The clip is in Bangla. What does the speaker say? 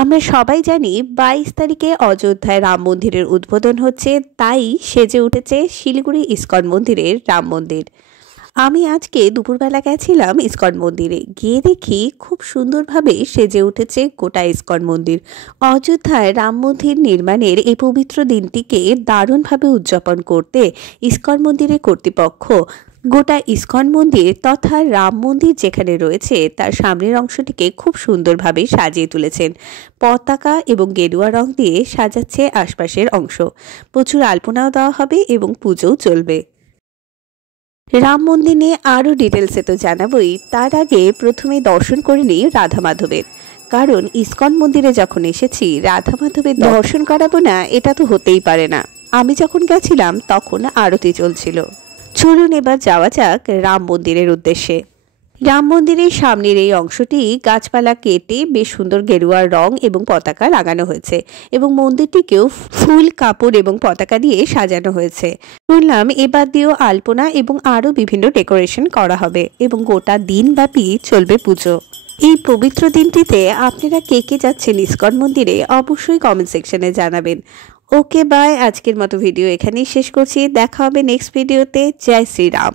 আমরা সবাই জানি 22 তারিখে অযোধ্যায় রাম মন্দিরের উদ্বোধন হচ্ছে, তাই সেজে উঠেছে শিলিগুড়ি ইস্কন মন্দিরের রাম মন্দির। আমি আজকে দুপুরবেলা গেছিলাম ইস্কন মন্দিরে, গিয়ে দেখি খুব সুন্দরভাবে সেজে উঠেছে গোটা ইস্কন মন্দির। অযোধ্যায় রাম মন্দির নির্মাণের এই পবিত্র দিনটিকে দারুণভাবে উদযাপন করতে ইস্কন মন্দিরের কর্তৃপক্ষ গোটা ইস্কন মন্দির তথা রাম মন্দির যেখানে রয়েছে তার সামনের অংশটিকে খুব সুন্দরভাবে সাজিয়ে তুলেছেন। পতাকা এবং গেরুয়া রং দিয়ে সাজাচ্ছে আশপাশের অংশ। প্রচুর আলপনাও দেওয়া হবে এবং পুজোও চলবে। রাম মন্দির নিয়ে আরও ডিটেলসে তো জানাবই, তার আগে প্রথমে দর্শন করে নিই রাধা মাধবের। কারণ ইস্কন মন্দিরে যখন এসেছি রাধা মাধবের দর্শন করাবো না এটা তো হতেই পারে না। আমি যখন গেছিলাম তখন আরতি চলছিল। চলুন এবার যাওয়া যাক রাম মন্দিরের উদ্দেশ্যে। রাম মন্দিরের সামনের এই অংশটি গাছপালা কেটে বেশ সুন্দর গেরুয়া রং এবং পতাকা লাগানো হয়েছে এবং মন্দিরটিকেও ফুল কাপড় এবং পতাকা দিয়ে সাজানো হয়েছে। শুনলাম এবার দিয়েও আলপনা এবং আরও বিভিন্ন ডেকোরেশন করা হবে এবং গোটা দিনব্যাপী চলবে পুজো। এই পবিত্র দিনটিতে আপনারা কে কে যাচ্ছেন ইস্কন মন্দিরে অবশ্যই কমেন্ট সেকশনে জানাবেন। ওকে বাই, আজকের মতো ভিডিও এখানেই শেষ করছি। দেখা হবে নেক্সট ভিডিওতে। জয় শ্রীরাম।